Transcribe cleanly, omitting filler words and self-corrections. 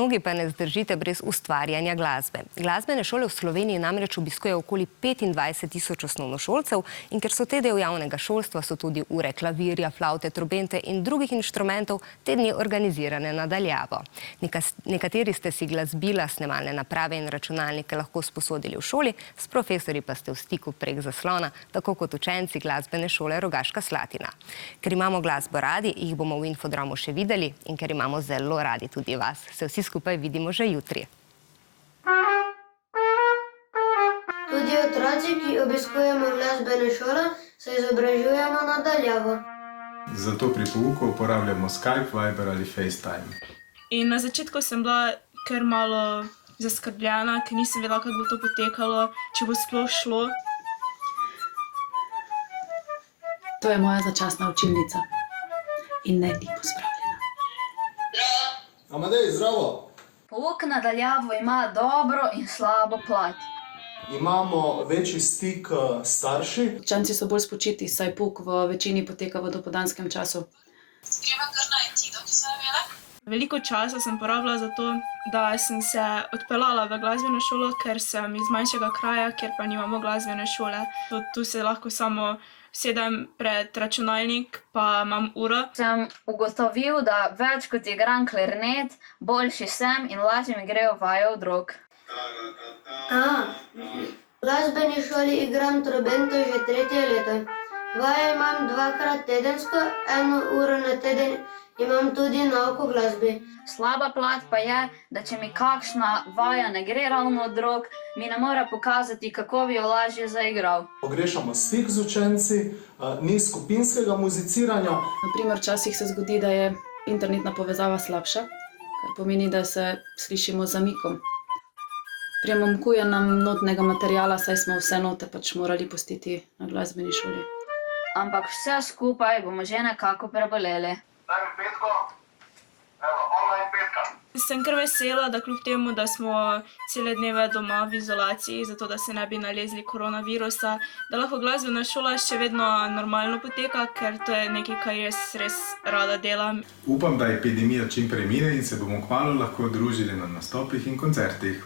Mnogi pa ne zdržite brez ustvarjanja glasbe. Glasbene šole v Sloveniji namreč obiskujejo okoli 25.000 osnovnošolcev in ker so te del javnega šolstva, so tudi ure klavirja, flavte, trobente in drugih inštrumentov te dni organizirane na daljavo. Nekateri ste si glasbila, snemalne naprave in računalnike lahko sposodili v šoli, s profesorji pa ste v stiku prek zaslona, tako kot učenci glasbene šole Rogaška Slatina. Ker imamo glasbo radi, jih bomo v Infodromu še videli in ker imamo zelo radi tudi vas. Se vsi skupaj vidimo že jutri. Tudi otroci, ki obiskujemo glasbene šole, se izobražujemo na daljavo. Zato pri pouku uporabljamo Skype, Viber ali FaceTime. In na začetku sem bila kar malo zaskrbljena, ker nisem vedela, kako bo to potekalo, če bo sploh šlo. To je moja začasna učilnica in ne ti pospravljena. Amadej, zdravo! Pouk na daljavo ima dobro in slabo plat. Imamo večji stik s starši. Učenci so bolj spočiti, saj pouk v večini poteka v dopoldanskem času. Veliko časa sem porabila za to, da sem se odpeljala v glasbeno šolo, ker sem iz manjšega kraja, kjer pa nimamo glasbene šole. Tu se lahko samo sedem pred računalnik, pa imam uro. Sem ugotovil, da več kot igram klarinet, boljši sem in lažje mi grejo vaje od rok. V glasbeni šoli igram trobento že 3. leto. Vaje imam 2-krat tedensko, 1 uro na teden imam tudi nauko glasbi. Slaba plat pa je, da če mi kakšna vaja ne gre ravno od rok, mi ne more pokazati, kako bi jo lažje zaigral. Pogrešamo stik z učenci, ni skupinskega muziciranja. Naprimer, včasih se zgodi, da je internetna povezava slabša, kar pomeni, da se slišimo z zamikom. Primanjkuje nam notnega materiala, saj smo vse note pač morali pustiti na glasbeni šoli. Ampak vse skupaj bomo že nekako preboleli. Daj mi petko. Evo, online petka. Sem kar vesela, da kljub temu, da smo cele dneve doma v izolaciji, zato da se ne bi nalezli koronavirusa, da lahko glasbena šola še vedno normalno poteka, ker to je nekaj, kar jaz res rada delam. Upam, da epidemija čim prej mine in se bomo kmalu lahko družili na nastopih in koncertih.